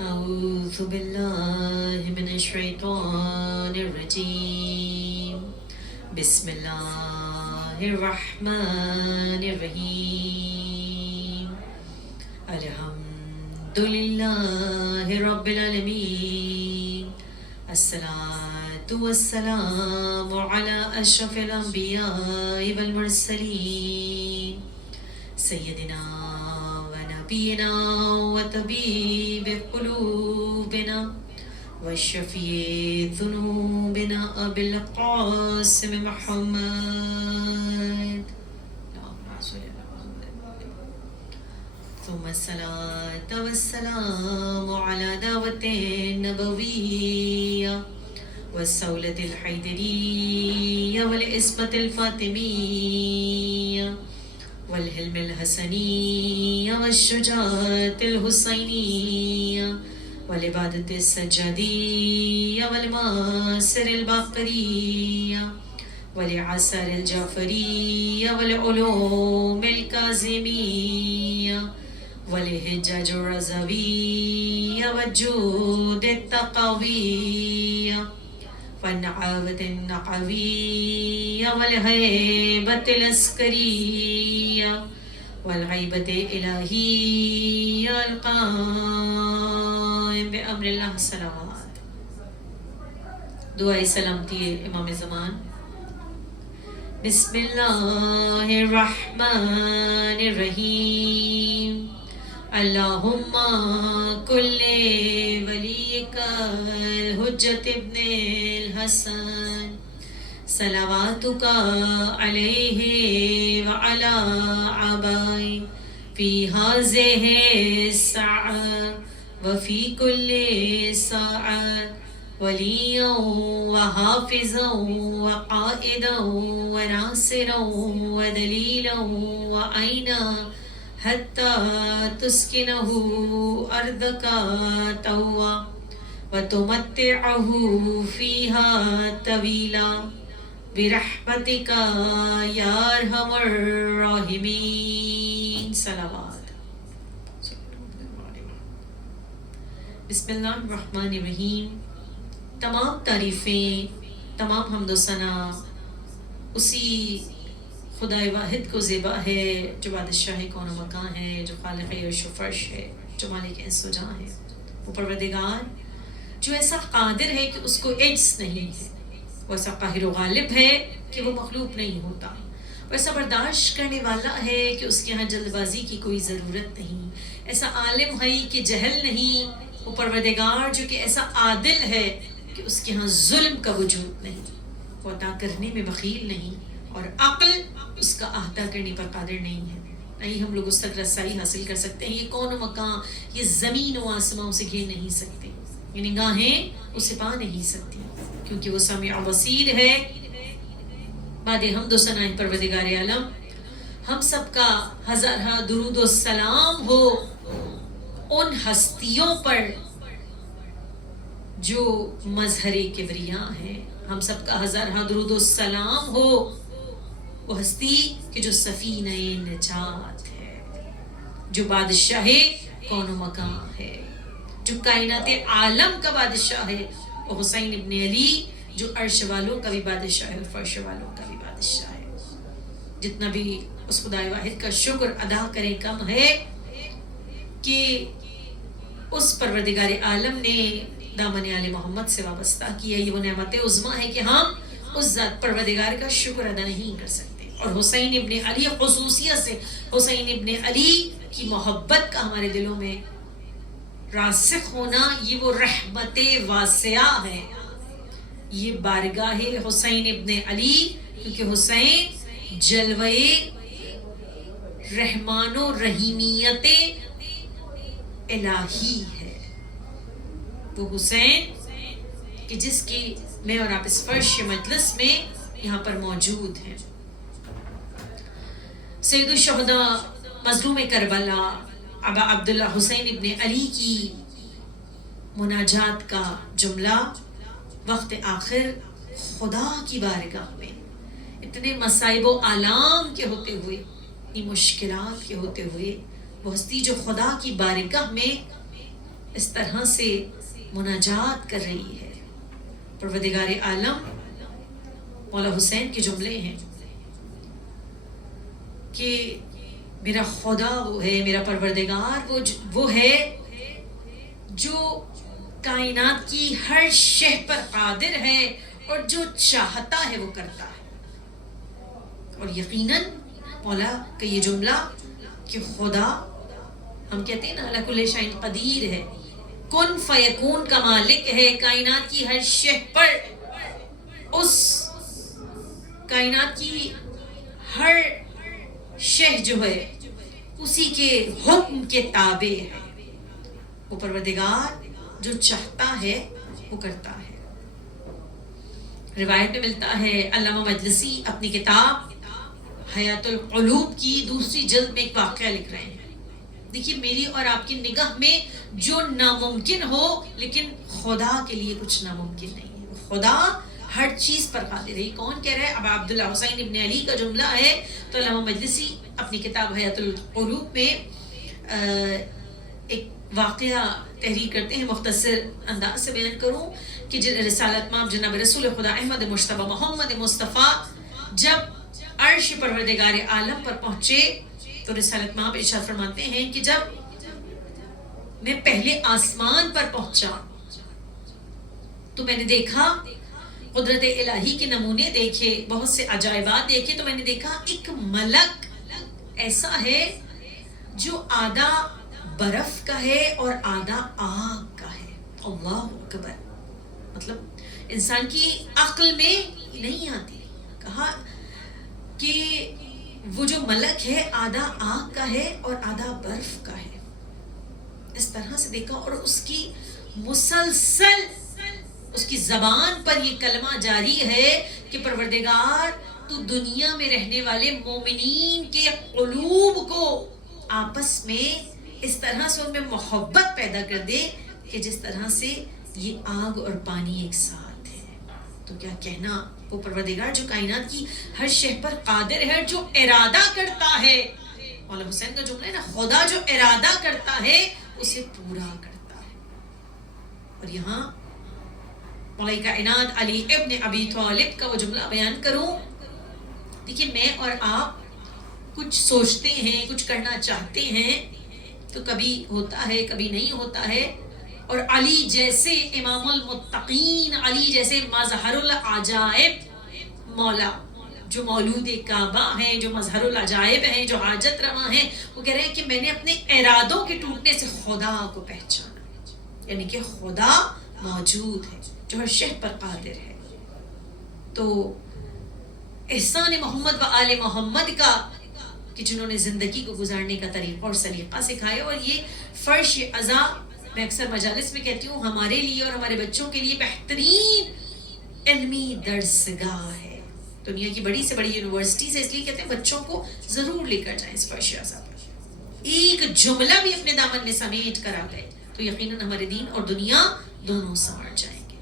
أعوذ بالله من الشيطان الرجيم. بسم الله الرحمن الرحيم. الحمد لله رب العالمين. الصلاة والسلام على أشرف الأنبياء والمرسلين سيدنا ونبينا وطبيب قلوبنا وشفيع ذنوبنا أبي القاسم محمد ثم الصلاة والسلام على دعوة النبوية والسولة الحيدرية والإسمة الفاطمية والحلم الحسنية والشجاعة الحسينية والعبادة السجادية والماسر الباقرية والعسر الجعفرية والعلوم الكاظمية والحجاج الرضوية والجود التقوية والنعاوة النقوية والهيبة العسكرية والغيبة الإلهية القائم بأمر الله صلوات. دعائے سلامتی امام زمان. بسم اللہ الرحمن الرحیم. اللہم کل ولیک الحجت ابن الحسن صلواتک علیہ وعلی آبائی فی ہذہ الساعة وفی کل ساعة ولیاً وحافظاً وقائداً وناصراً ودلیلاً وعینا حتی تسکنہ ارضک طوعا وتمتعہ فیہا طویلا برحمتک یا ارحم الراحمین. صلوات. بسم اللہ الرحمن الرحیم. تمام تعریفیں، تمام حمد و ثنا اسی خدائے واحد کو زیبا ہے جو بادشاہ کون و مکان ہے، جو خالق عرش و فرش ہے، جو مالک انس و جاں ہے. وہ پروردگار جو ایسا قادر ہے کہ اس کو عجز نہیں ہے، وہ ایسا قاہر و غالب ہے کہ وہ مخلوق نہیں ہوتا، وہ ایسا برداشت کرنے والا ہے کہ اس کے ہاں جلد بازی کی کوئی ضرورت نہیں، ایسا عالم ہے کہ جہل نہیں. وہ پروردگار جو کہ ایسا عادل ہے کہ اس کے ہاں ظلم کا وجود نہیں، وہ عطا کرنے میں بخیل نہیں، اور عقل اس کا احاطہ کرنے پر قادر نہیں ہے. نہیں ہم لوگ اس تک رسائی حاصل کر سکتے ہیں. یہ کون و مکان، یہ زمین و آسمان اسے گھیر نہیں سکتے، یہ نگاہیں اسے پا نہیں سکتی، کیونکہ وہ سمیع و بصیر ہے. بعد حمد و ثنا پروردگار عالم، ہم سب کا ہزارہ درود و سلام ہو ان ہستیوں پر جو مظہر کبریا ہیں. ہم سب کا ہزارہ درود و سلام ہو وہ ہستی کہ جو سفینہ نجات ہے، جو بادشاہ کون و مکان ہے، جو کائنات عالم کا بادشاہ ہے. وہ حسین ابن علی جو عرش والوں کا بھی بادشاہ ہے اور فرش والوں کا بھی بادشاہ ہے. جتنا بھی اس خدائے واحد کا شکر ادا کریں کم ہے کہ اس پروردگار عالم نے دامن آل محمد سے وابستہ کیا. یہ وہ نعمت عظمیٰ ہے کہ ہم اس ذات پروردگار کا شکر ادا نہیں کر سکتے. اور حسین ابن علی خصوصیت سے حسین ابن علی کی محبت کا ہمارے دلوں میں راسخ ہونا، یہ وہ رحمت واسعہ ہے، یہ بارگاہ حسین ابن علی، کیونکہ حسین جلوے رحمان و رحیمیت الہی ہے. وہ حسین کہ جس کی میں اور آپ اس فرش مجلس میں یہاں پر موجود ہیں. سید الشہداء مظلوم کربلا ابا عبداللہ حسین ابن علی کی مناجات کا جملہ وقت آخر خدا کی بارگاہ میں اتنے مصائب و آلام کے ہوتے ہوئے، اتنی مشکلات کے ہوتے ہوئے، وہ ہستی جو خدا کی بارگاہ میں اس طرح سے مناجات کر رہی ہے. پروردگار عالم مولا حسین کے جملے ہیں کہ میرا خدا وہ ہے، میرا پروردگار وہ ہے جو کائنات کی ہر شے پر قادر ہے اور جو چاہتا ہے وہ کرتا ہے. اور یقیناً مولا کا یہ جملہ کہ خدا، ہم کہتے ہیں نا علی کل شیء قدیر ہے، کن فیکون کا مالک ہے، کائنات کی ہر شے پر، اس کائنات کی ہر شے جو ہے اسی کے حکم کے تابع ہے. وہ پروردگار جو چاہتا ہے وہ کرتا ہے. روایت میں ملتا ہے، علامہ مجلسی اپنی کتاب حیات القلوب کی دوسری جلد میں ایک واقعہ لکھ رہے ہیں. دیکھیے میری اور آپ کی نگاہ میں جو ناممکن ہو، لیکن خدا کے لیے کچھ ناممکن نہیں ہے. خدا ہر چیز پر قادر ہے. کون کہہ رہا ہے؟ اب عبداللہ حسین ابن علی کا جملہ ہے. تو علامہ مجلسی اپنی کتاب حیات القلوب میں ایک واقعہ تحریر کرتے ہیں. مختصر انداز سے بیان کروں کہ رسالت مآب جناب رسول خدا احمد مجتبی محمد مصطفیٰ جب عرش پروردگار عالم پر پہنچے تو رسالت مآب ارشاد فرماتے ہیں کہ جب میں پہلے آسمان پر پہنچا تو میں نے دیکھا قدرت الہی کے نمونے دیکھے، بہت سے عجائبات دیکھے. تو میں نے دیکھا ایک ملک ایسا ہے جو آدھا برف کا ہے اور آدھا آگ کا ہے. اللہ اکبر. مطلب انسان کی عقل میں نہیں آتی. کہا کہ وہ جو ملک ہے آدھا آگ کا ہے اور آدھا برف کا ہے. اس طرح سے دیکھا اور اس کی مسلسل اس کی زبان پر یہ کلمہ جاری ہے کہ پروردگار تو دنیا میں رہنے والے مومنین کے قلوب کو آپس میں اس طرح سے ان میں محبت پیدا کر دے کہ جس طرح سے یہ آگ اور پانی ایک ساتھ ہے. تو کیا کہنا وہ پروردگار جو کائنات کی ہر شے پر قادر ہے، جو ارادہ کرتا ہے. مولا حسین کا جملہ ہے نا، خدا جو ارادہ کرتا ہے اسے پورا کرتا ہے. اور یہاں مولا کائنات علی ابن ابی طالب کا وہ جملہ بیان کروں. دیکھیے میں اور آپ کچھ سوچتے ہیں، کچھ کرنا چاہتے ہیں تو کبھی ہوتا ہے کبھی نہیں ہوتا ہے. اور علی جیسے امام المتقین، علی جیسے مظہر العجائب مولا جو مولود کعبہ ہیں، جو مظہر العجائب ہیں، جو حاجت رواں ہیں، وہ کہہ رہے ہیں کہ میں نے اپنے ارادوں کے ٹوٹنے سے خدا کو پہچانا. یعنی کہ خدا موجود ہے جو ہر شے پر قادر ہے. تو احسان محمد و آل محمد کا کہ جنہوں نے زندگی کو گزارنے کا طریقہ اور سلیقہ سکھایا. اور یہ فرش عزا میں اکثر مجالس میں کہتی ہوں ہمارے لیے اور ہمارے بچوں کے لیے بہترین علمی درسگاہ ہے. دنیا کی بڑی سے بڑی یونیورسٹی سے اس لیے کہتے ہیں بچوں کو ضرور لے کر جائیں اس فرش عزا پر. ایک جملہ بھی اپنے دامن میں سمیٹ کر آ گئے تو یقیناً ہمارے دین اور دنیا دونوں سنور جائیں گے.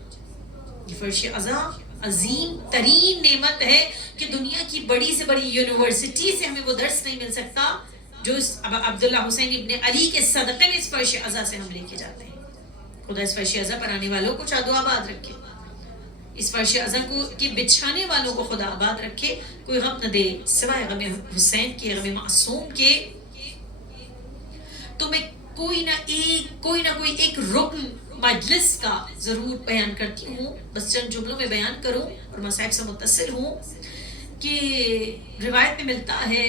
یہ فرش عزا عظیم ترین نعمت ہے کہ دنیا کی بڑی سے بڑی یونیورسٹی سے ہمیں وہ درس نہیں مل سکتا جو عبداللہ حسین ابن علی کے صدقے میں اس فرش عزا سے ہم لے کے جاتے ہیں. خدا اس فرش عزا پر آنے والوں کو شاد و آباد رکھے، اس فرش عزا کو کہ بچھانے والوں کو خدا آباد رکھے، کوئی غم نہ دے سوائے غم حسین کے، غم معصوم کے. تو میں کوئی نہ کوئی ایک رکن مجلس کا ضرور بیان کرتی ہوں، بس چند جملوں میں بیان کروں اور مصائب سے متصل ہوں. کہ روایت میں ملتا ہے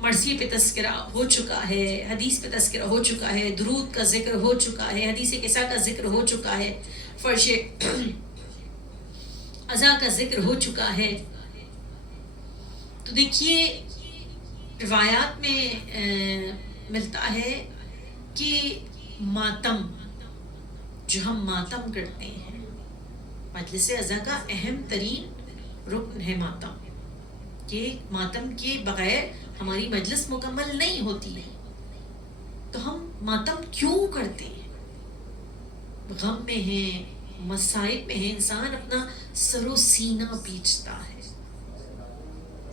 مرثیے پہ تذکرہ ہو چکا ہے، حدیث پہ تذکرہ ہو چکا ہے، درود کا ذکر ہو چکا ہے، حدیث قصہ کا ذکر ہو چکا ہے، فرش عزا کا ذکر ہو چکا ہے. تو دیکھیے روایات میں ملتا ہے کہ ماتم جو ہم ماتم کرتے ہیں، مجلس عزا کا اہم ترین رکن ہے ماتم. کہ ماتم کے بغیر ہماری مجلس مکمل نہیں ہوتی ہے. تو ہم ماتم کیوں کرتے ہیں؟ غم میں ہیں، مصائب میں ہیں، انسان اپنا سر و سینہ پیچتا ہے.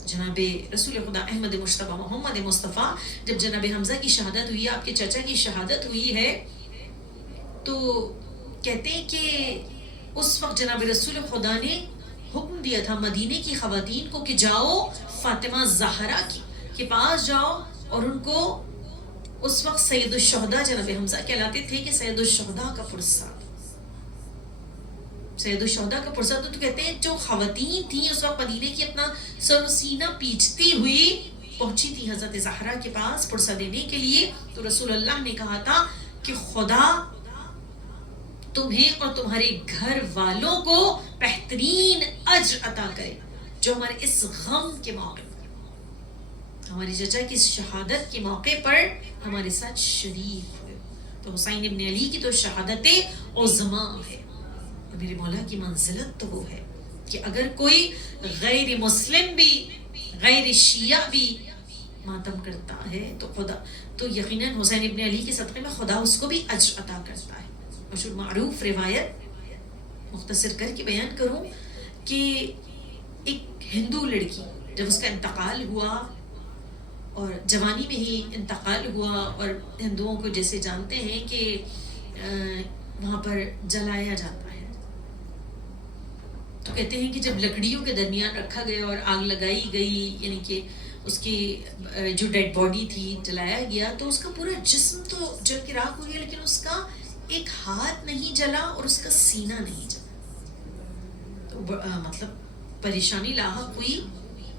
جناب رسول خدا احمد مشتبہ محمد مصطفیٰ جب جناب حمزہ کی شہادت ہوئی، آپ کے چچا کی شہادت ہوئی ہے، تو کہتے ہیں کہ اس وقت جناب رسول خدا نے حکم دیا تھا مدینے کی خواتین کو کہ جاؤ فاطمہ زہرا کے پاس جاؤ، اور ان کو اس وقت سید الشہداء جناب حمزہ کہلاتے تھے کہ سید الشہداء کا پرساد، سید الشہداء کا پرساد. تو کہتے ہیں جو خواتین تھیں اس وقت مدینے کی اپنا سر و سینہ پیچھتی ہوئی پہنچی تھی حضرت زہرا کے پاس پرسہ دینے کے لیے. تو رسول اللہ نے کہا تھا کہ خدا تمہیں اور تمہارے گھر والوں کو بہترین اجر عطا کرے جو ہمارے اس غم کے موقع پر، ہماری چچا کی شہادت کے موقع پر ہمارے ساتھ شریک ہوئے. تو حسین ابن علی کی تو شہادت عظما ہے، اور میرے مولا کی منزلت تو وہ ہے کہ اگر کوئی غیر مسلم بھی، غیر شیعہ بھی ماتم کرتا ہے تو خدا تو یقیناً حسین ابن علی کے صدقے میں خدا اس کو بھی اجر عطا کرتا ہے. مشہور معروف روایت مختصر کر کے بیان کروں کہ ایک ہندو لڑکی جب اس کا انتقال ہوا اور جوانی میں ہی انتقال ہوا، اور ہندوؤں کو جیسے جانتے ہیں کہ وہاں پر جلایا جاتا ہے، تو کہتے ہیں کہ جب لکڑیوں کے درمیان رکھا گیا اور آگ لگائی گئی، یعنی کہ اس کی جو ڈیڈ باڈی تھی جلایا گیا، تو اس کا پورا جسم تو جل کے راکھ ہو گیا، لیکن اس کا ایک ہاتھ نہیں جلا اور اس کا سینہ نہیں جلا. تو مطلب پریشانی لاحق ہوئی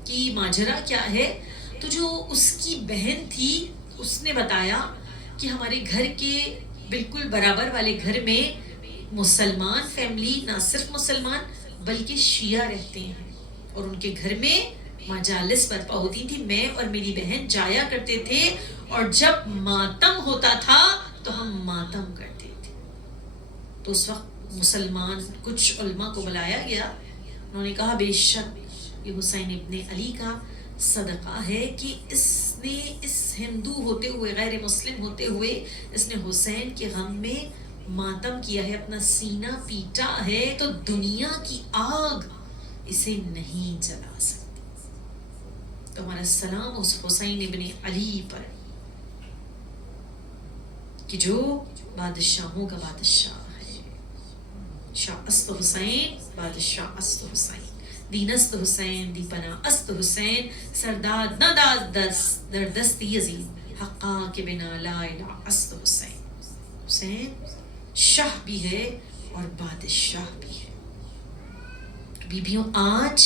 کہ ماجرا کیا ہے. تو جو اس کی بہن تھی اس نے بتایا کہ ہمارے گھر کے بالکل برابر والے گھر میں مسلمان فیملی، نہ صرف مسلمان بلکہ شیعہ رہتے ہیں، اور ان کے گھر میں مجالس برپا ہوتی تھی. میں اور میری بہن جایا کرتے تھے، اور جب ماتم ہوتا تھا تو ہم ماتم کرتے تھے. تو اس وقت مسلمان کچھ علماء کو بلایا گیا، انہوں نے کہا بے شک یہ حسین ابن علی کا صدقہ ہے کہ اس نے اس ہندو ہوتے ہوئے، غیر مسلم ہوتے ہوئے، اس نے حسین کے غم میں ماتم کیا ہے، اپنا سینہ پیٹا ہے، تو دنیا کی آگ اسے نہیں جلا سکتی. تو ہمارا سلام اس حسین ابن علی پر کہ جو بادشاہوں کا بادشاہ ہے. شاہ است حسین، بادشاہ است حسین، دین است حسین، دی پناہ است حسین، سرداد نہ دست در دست یزید، حقا کے بنا لا الہ است حسین. حسین شاہ بھی ہے اور بادشاہ بھی ہے. بیبیوں آج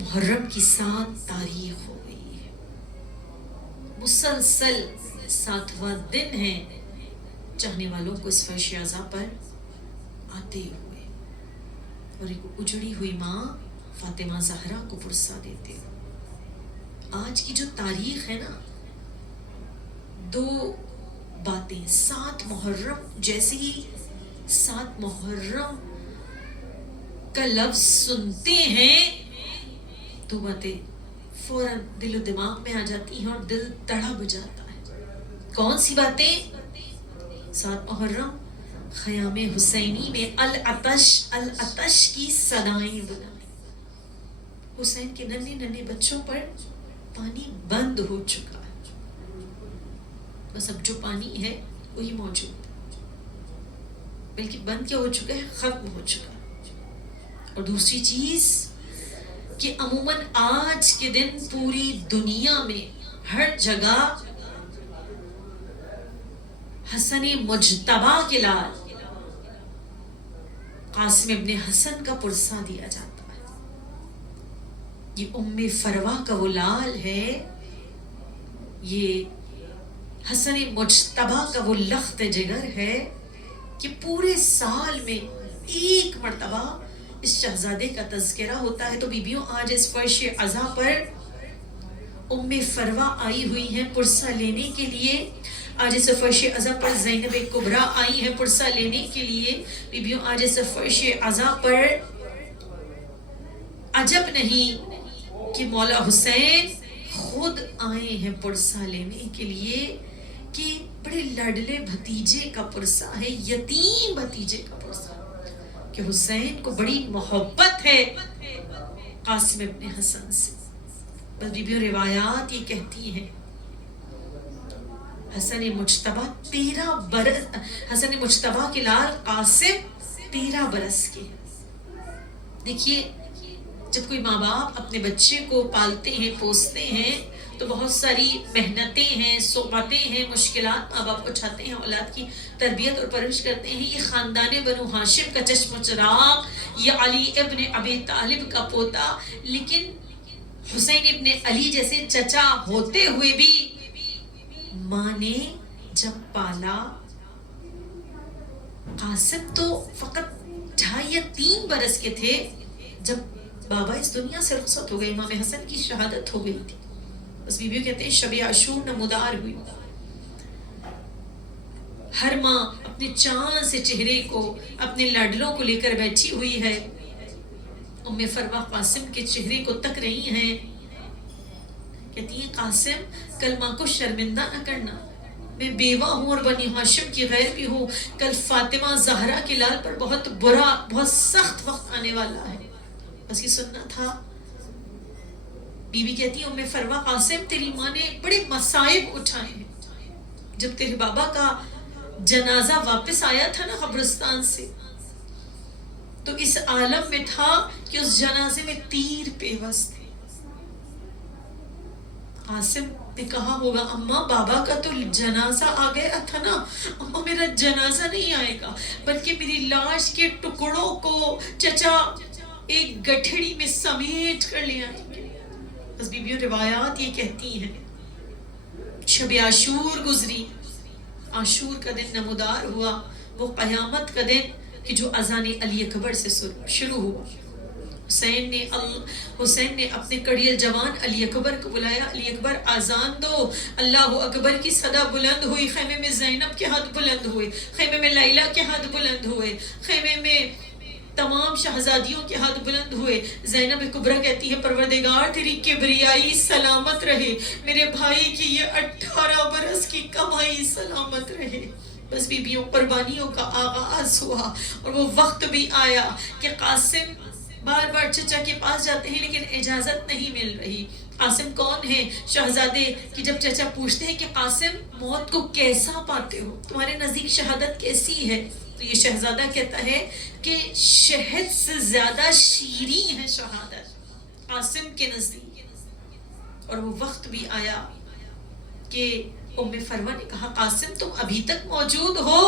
محرم کی 7 تاریخ ہو گئی ہے، مسلسل 7واں دن ہے چاہنے والوں کو اس فرش عزا پر آتے ہوئے، اور ایک اجڑی ہوئی ماں فاطمہ زہرا کو پرسہ دیتے ہوئے. آج کی جو تاریخ ہے نا، 2 باتیں، 7 محرم، جیسے ہی 7 محرم کا لفظ سنتے ہیں تو باتیں فوراً دل و دماغ میں آ جاتی ہیں اور دل تڑپ جاتا ہے. کون سی باتیں؟ 7 محرم خیام حسینی میں العطش العطش کی صدائیں بلند، حسین کے ننھے ننھے بچوں پر پانی بند ہو چکا ہے، بس اب جو پانی ہے وہی موجود ہے، بلکہ بند کیا ہو چکا ہے، ختم ہو چکا ہے. اور دوسری چیز کہ عموماً آج کے دن پوری دنیا میں ہر جگہ حسن مجتبیٰ کے لال قاسم ابن حسن کا پرسہ دیا جاتا ہے. یہ ام فروا کا وہ لال ہے، یہ حسن مجتبیٰ کا وہ لخت جگر ہے کہ پورے سال میں ایک مرتبہ اس شہزادے کا تذکرہ ہوتا ہے. تو بیبیوں آج اس فرش عزا پر ام فروا آئی ہوئی ہیں پرسہ لینے کے لیے. آج اس فرش عزا پر زینب کبریٰ آئی ہیں پرسہ لینے کے لیے. بیبیوں آج اس فرش عزا پر عجب نہیں کہ مولا حسین خود آئے ہیں پرسہ لینے کے لیے، کہ بڑے لاڈلے بھتیجے کا پرسہ ہے، یتیم بھتیجے کا پرسہ، کہ حسین کو بڑی محبت ہے قاسم ابن حسن سے. بس بیبیوں روایات یہ کہتی ہیں حسن مجتبیٰ 13 برس، حسن مجتبیٰ کے لال قاسم 13 برس کے. دیکھیے جب کوئی ماں باپ اپنے بچے کو پالتے ہیں پوستے ہیں تو بہت ساری محنتیں ہیں، صعوبتیں ہیں، مشکلات ماں باپ اٹھاتے ہیں، اولاد کی تربیت اور پرورش کرتے ہیں. یہ خاندان بنو ہاشم کا چشم و چراغ، یہ علی ابن ابی طالب کا پوتا، لیکن حسین ابن علی جیسے چچا ہوتے ہوئے بھی ماں نے جب پالا. قاسم تو فقط 2.5 یا 3 برس کے تھے جب بابا اس دنیا سے رخصت ہو گئے، امام حسن کی شہادت ہو گئی تھی. بس بیویوں کہتے ہیں شب عاشور نمودار ہوئی. ہر ماں اپنے چاند سے چہرے کو، اپنے لاڈلوں کو لے کر بیٹھی ہوئی ہے. ام فروہ قاسم کے چہرے کو تک رہی ہیں، کہتی ہیں قاسم کل ماں کو شرمندہ نہ کرنا، میں بیوہ ہوں اور بنی ہاشم کی غیر بھی ہوں. کل فاطمہ زہرا کے لال پر بہت برا، بہت سخت وقت آنے والا ہے. بس یہ سننا تھا. بی بی کہتی ہے ام فروہ قاسم تیری ماں نے بڑے مصائب اٹھائے ہیں. جب تیرے بابا کا جنازہ واپس آیا تھا نا قبرستان سے، تو اس عالم میں تھا کہ اس جنازے میں تیر پیوست تھے. قاسم نے کہا ہوگا اماں بابا کا تو جنازہ آ گیا تھا نا، اماں میرا جنازہ نہیں آئے گا بلکہ میری لاش کے ٹکڑوں کو چچا ایک گٹھڑی میں سمیٹ کر لے آئیں گے. بس بیبیوں روایات یہ کہتی ہیں شب عاشور گزری. عاشور کا دن نمودار ہوا، وہ قیامت کا دن کہ جو اذان علی اکبر سے شروع ہوا. حسین نے اپنے کڑیل جوان علی اکبر کو بلایا. علی اکبر آزان دو. اللہ اکبر کی صدا بلند ہوئی. خیمے میں زینب کے ہاتھ بلند ہوئے، خیمے میں لیلہ کے ہاتھ بلند ہوئے، خیمے میں تمام شہزادیوں کے ہاتھ بلند ہوئے. زینب کبریٰ کہتی ہے پروردگار تیری کبریائی سلامت رہے، میرے بھائی کی یہ 18 برس کی کمائی سلامت رہے. بس بیبیوں قربانیوں کا آغاز ہوا اور وہ وقت بھی آیا کہ قاسم بار بار چچا کے پاس جاتے ہیں لیکن اجازت نہیں مل رہی. قاسم کون ہے؟ شہزادے کی جب چچا پوچھتے ہیں کہ قاسم موت کو کیسا پاتے ہو، تمہارے نزدیک شہادت کیسی ہے، تو یہ شہزادہ کہتا ہے کہ شہد سے زیادہ شیریں ہے شہادت قاسم کے نزدیک. اور وہ وقت بھی آیا کہ ام فروہ نے کہا قاسم تم ابھی تک موجود ہو؟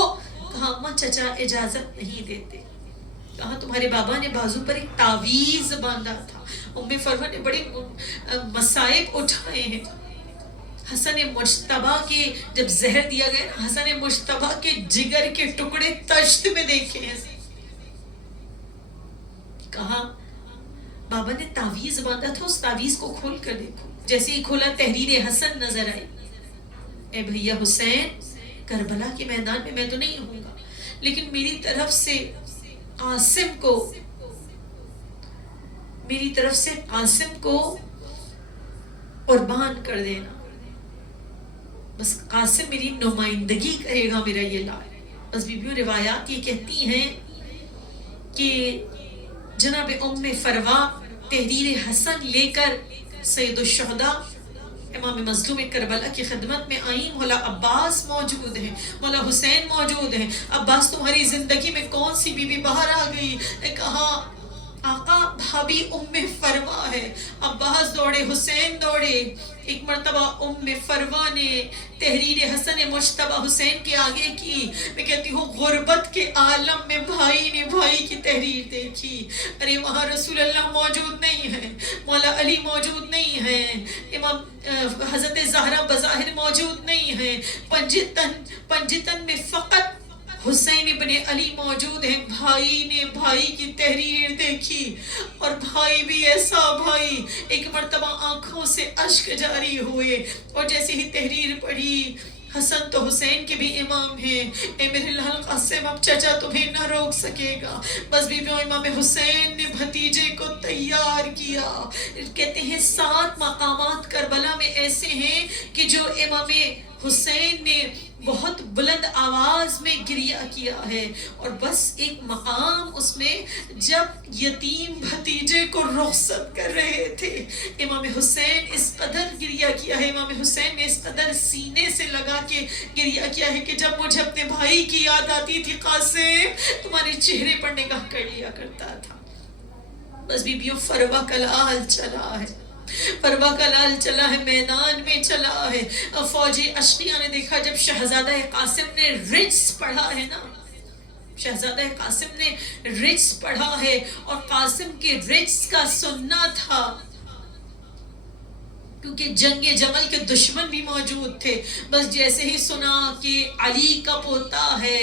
کہا اماں چچا اجازت نہیں دیتے. کہا تمہارے بابا نے بازو پر ایک تعویذ باندھا تھا. ام فروہ نے بڑے مصائب اٹھائے ہیں. حسن مجتبیٰ کے جب زہر دیا گیا نا، حسن مجتبیٰ کے جگر کے ٹکڑے تشت میں دیکھے ہیں. کہا بابا نے تعویذ باندھا تھا، اس تعویذ کو کھول کر دیکھو. جیسے ہی کھولا تحریر حسن نظر آئی. اے بھیا حسین کربلا کے میدان میں میں تو نہیں ہوں گا لیکن میری طرف سے قاسم کو قربان کر دینا. بس قاسم میری نمائندگی کرے گا میرا یہ لال. بس بیبیوں روایات یہ کہتی ہیں کہ جناب ام فروہ تحریر حسن لے کر سید الشہداء امام مظلوم کربلا کی خدمت میں آئیں. مولا عباس موجود ہیں، مولا حسین موجود ہیں. عباس تمہاری زندگی میں کون سی بی بی باہر آ گئی؟ کہا آقا بھابی ام فروہ ہے. عباس دوڑے، حسین دوڑے. ایک مرتبہ ام فروہ نے تحریر حسن مجتبیٰ حسین کے آگے کی. میں کہتی ہوں غربت کے عالم میں بھائی نے بھائی کی تحریر دیکھی. ارے وہاں رسول اللہ موجود نہیں ہے، مولا علی موجود نہیں ہے، امام حضرت زہرا بظاہر موجود نہیں ہے. پنجتن میں فقط حسین ابن علی موجود ہیں. بھائی نے بھائی کی تحریر دیکھی اور بھائی بھی ایسا بھائی، ایک مرتبہ آنکھوں سے اشک جاری ہوئے اور جیسے ہی تحریر پڑھی حسن تو حسین کے بھی امام ہیں. اے میرے لال قاسم اب چچا تمہیں نہ روک سکے گا. بس بیبیوں امام حسین نے بھتیجے کو تیار کیا. کہتے ہیں 7 مقامات کربلا میں ایسے ہیں کہ جو امام حسین نے بہت بلند آواز میں گریہ کیا ہے، اور بس ایک مقام اس میں جب یتیم بھتیجے کو رخصت کر رہے تھے، امام حسین اس قدر گریہ کیا ہے، امام حسین نے اس قدر سینے سے لگا کے گریہ کیا ہے کہ جب مجھے اپنے بھائی کی یاد آتی تھی قاسم، تمہارے چہرے پر نگاہ کر لیا کرتا تھا۔ بس بیبیوں فروا کا لال چلا ہے، فروا کا لال چلا ہے، میدان میں چلا ہے۔ فوجی اشقیہ نے دیکھا جب شہزادہ قاسم نے رجز پڑھا ہے نا، شہزادہ قاسم نے رجز پڑھا ہے، اور قاسم کے رجز کا سننا تھا کیونکہ جنگ جمل کے دشمن بھی موجود تھے۔ بس جیسے ہی سنا کہ علی کا پوتا ہے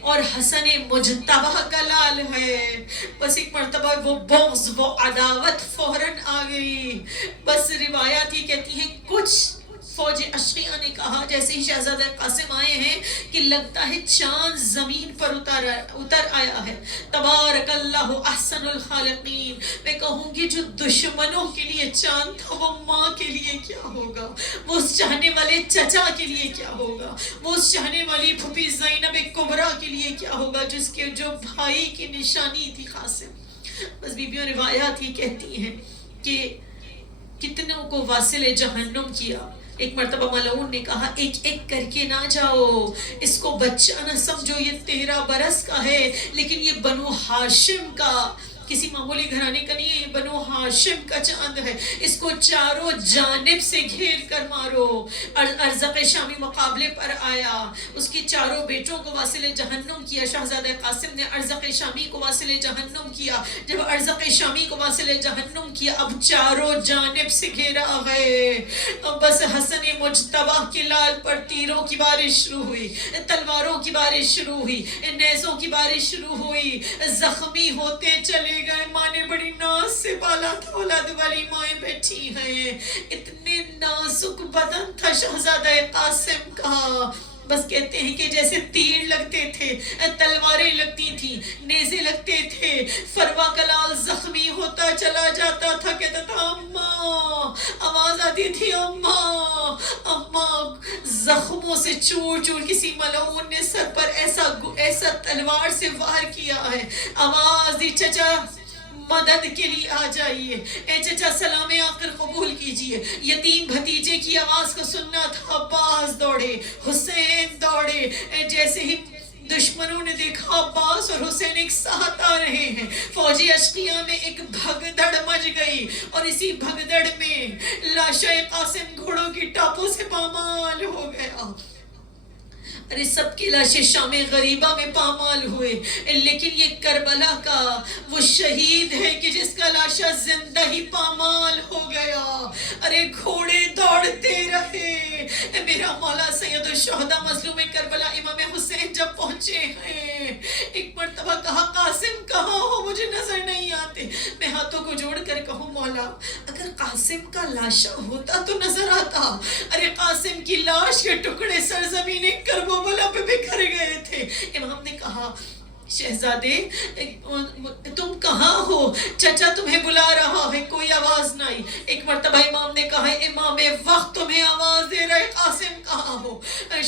اور حسن مجتبہ کا لال ہے، بس ایک مرتبہ وہ بغض، وہ عداوت فوراً آ گئی۔ بس روایات یہ کہتی ہیں کچھ فوج اشقیہ نے کہا جیسے ہی شہزادہ قاسم آئے ہیں کہ لگتا ہے چاند زمین پر اتر آیا ہے۔ تبارک اللہ احسن الخالقین۔ میں کہوں گی جو دشمنوں کے لیے چاند تھا وہ ماں کے لیے کیا ہوگا، وہ اس چاہنے والے چچا کے لیے کیا ہوگا، وہ اس چاہنے والی پھوپھی زینب کبریٰ کے لیے کیا ہوگا جس کے جو بھائی کی نشانی تھی قاسم۔ بس بیبیوں روایات یہ کہتی ہیں کہ کتنوں کو واصل جہنم کیا۔ ایک مرتبہ ملعون نے کہا ایک ایک کر کے نہ جاؤ، اس کو بچہ نہ سمجھو، یہ 13 برس کا ہے، لیکن یہ بنو ہاشم کا، کسی معمولی گھرانے کا نہیں ہے، یہ بنو ہاشم کا چاند ہے، اس کو چاروں جانب سے گھیر کر مارو۔ ارزق شامی مقابلے پر آیا، اس کی چاروں بیٹوں کو واصل جہنم کیا۔ شہزادہ قاسم نے ارزق شامی کو واصل جہنم کیا۔ جب ارزق شامی کو واصل جہنم کیا، اب چاروں جانب سے گھیرا گئے۔ بس حسن مجتبہ کے لال پر تیروں کی بارش شروع ہوئی، تلواروں کی بارش شروع ہوئی، نیزوں کی بارش شروع ہوئی، زخمی ہوتے چلے گئے۔ ماں نے بڑی ناز سے پالا تھا، اولاد والی مائیں بیٹھی ہیں، اتنے نازک بدن تھا شہزادہ قاسم کا۔ بس کہتے ہیں کہ جیسے تیر لگتے تھے، تلواریں لگتی تھیں، نیزے لگتے تھے، فروا کا لال زخمی ہوتا چلا جاتا تھا، کہتا تھا اماں، آواز آتی تھی اماں اماں۔ زخموں سے چور چور کسی ملعون نے سر پر ایسا تلوار سے وار کیا ہے، آواز دی چچا مدد کے لیے آ جائیے، اے چچا سلام آخر قبول کیجئے۔ یتیم بھتیجے کی آواز کو سننا تھا، عباس دوڑے، حسین دوڑے۔ جیسے ہی دشمنوں نے دیکھا عباس اور حسین ایک ساتھ آ رہے ہیں، فوجی اشقیہ میں ایک بھگدڑ مچ گئی، اور اسی بھگدڑ میں لاشِ قاسم گھوڑوں کی ٹاپوں سے پامال ہو گیا۔ ارے سب کی لاشیں شام غریبہ میں پامال ہوئے، لیکن یہ کربلا کا وہ شہید ہے کہ جس کا لاشا زندہ ہی پامال ہو گیا۔ ارے گھوڑے دوڑتے رہے۔ میرا مولا سید الشہداء مظلوم کربلا امام حسین جب پہنچے ہیں، ایک مرتبہ کہا قاسم کہاں ہو، مجھے نظر نہیں آتے۔ میں ہاتھوں کو جوڑ کر کہوں مولا اگر قاسم کا لاشا ہوتا تو نظر آتا۔ ارے قاسم کی لاش کے ٹکڑے سرزمین کربلا پہ بکھر گئے تھے۔ امام نے کہا شہزادے تم کہاں ہو، چچا تمہیں بلا رہا ہے، کوئی آواز نہیں۔ ایک مرتبہ امام نے کہا امام وقت تمہیں آواز دے رہے، قاسم کہاں ہو۔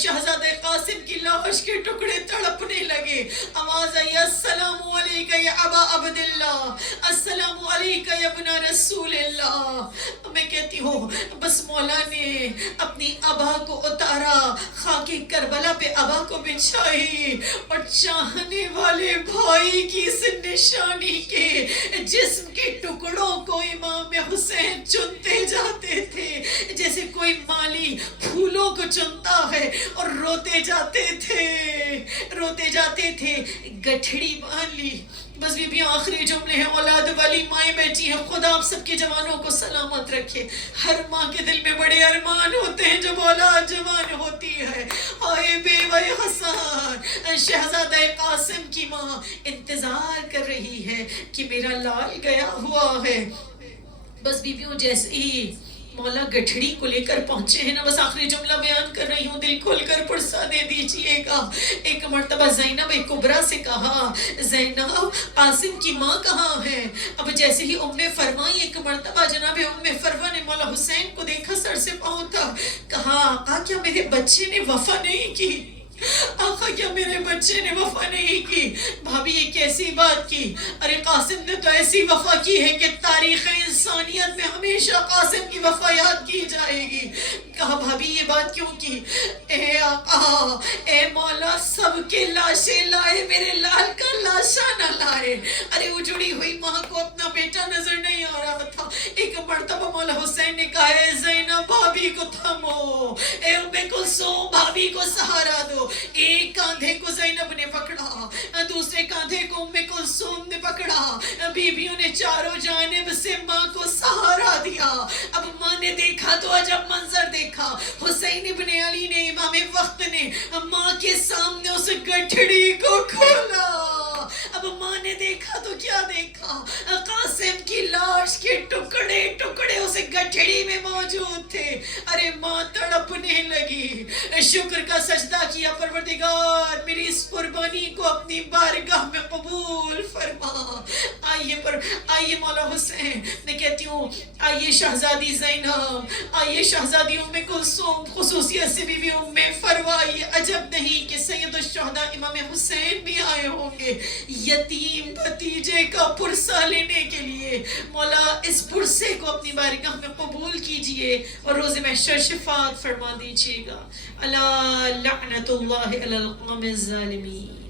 شہزادہ قاسم کی لاش کے ٹکڑے تڑپنے لگے، آواز آئی السلام علیکہ یا ابا عبداللہ، السلام علیکہ یا ابن رسول اللہ۔ میں کہتی ہوں بس مولا نے اپنی ابا کو اتارا، خاک کربلا پہ ابا کو بچھائی، اور چاہنے والے بھائی کی اس نشانی کے جسم کے ٹکڑوں کو امام حسین چنتے جاتے تھے، جیسے کوئی مالی پھولوں کو چنتا ہے، اور روتے جاتے تھے، گٹھڑی باندھ لی۔ بس بیبیاں آخری جملے ہیں، اولاد والی مائیں بیٹھی ہیں، خدا آپ سب کے جوانوں کو سلامت رکھے۔ ہر ماں کے دل میں بڑے ارمان ہوتے ہیں جب اولاد جوان ہوتی ہے۔ آئے بیوہ حسن، شہزادہ قاسم کی ماں انتظار کر رہی ہے کہ میرا لال گیا ہوا ہے۔ بس بیبیوں جیسے ہی مولا گٹھڑی کو لے کر پہنچے ہیں نا، بس آخری جملہ بیان کر رہی ہوں، دل کھول کر پرسا دے دیجئے گا۔ ایک مرتبہ زینب کبریٰ سے کہا زینب قاسم کی ماں کہاں ہے؟ اب جیسے ہی فرمائی، ایک مرتبہ جناب فروا نے مولا حسین کو دیکھا، سر سے پاؤں تک، کہا آقا کیا میرے بچے نے وفا نہیں کی؟ آقا کیا میرے بچے نے وفا نہیں کی؟ بھابی یہ کیسی بات کی؟ ارے قاسم نے تو ایسی وفا کی ہے کہ تاریخ انسانیت میں ہمیشہ قاسم کی وفا یاد کی جائے گی۔ کہا بھابی یہ بات کیوں کی؟ اے آقا، اے مولا، سب کے لاشیں لائے، میرے لال کا لاشا نہ لائے۔ ارے اجڑی ہوئی ماں کو اپنا بیٹا نظر نہیں آ رہا تھا۔ ایک مرتبہ مولا حسین نے کہا اے زینب بھابی کو تھمو، اے ام کلثوم بھابی کو سہارا دو۔ ایک کاندھے کو زینب نے پکڑا، دوسرے کاندھے کو ام کلثوم نے پکڑا، بیویوں نے چاروں جانب سے ماں کو سہارا دیا۔ اب ماں نے دیکھا تو عجب منظر دیکھا، حسین ابن علی نے، امام وقت نے ماں کے سامنے اس گٹھڑی کو کھولا۔ اب ماں نے دیکھا تو کیا دیکھا؟ قاسم کی لاش کے ٹکڑے ٹکڑے اس گٹھڑی میں موجود تھے۔ ارے ماں تڑپنے لگی، شکر کا سجدہ کیا، پروردگار میری اس قربانی کو اپنی بارگاہ میں قبول فرما۔ آئیے مولا حسین، میں کہتی ہوں آئیے شہزادی زینب، آئیے شہزادی ام کلثوم، خصوصیت سے بی بی ام فروہ، آئیے، عجب نہیں کہ سید الشہداء امام حسین بھی آئے ہوں گے یتیم بھتیجے کا پرسہ لینے کے لیے۔ مولا اس پرسے کو اپنی بارگاہ میں قبول کیجئے اور روز محشر شفاعت فرما دیجئے گا۔ الا لعنت اللہ علی القوم الظالمین۔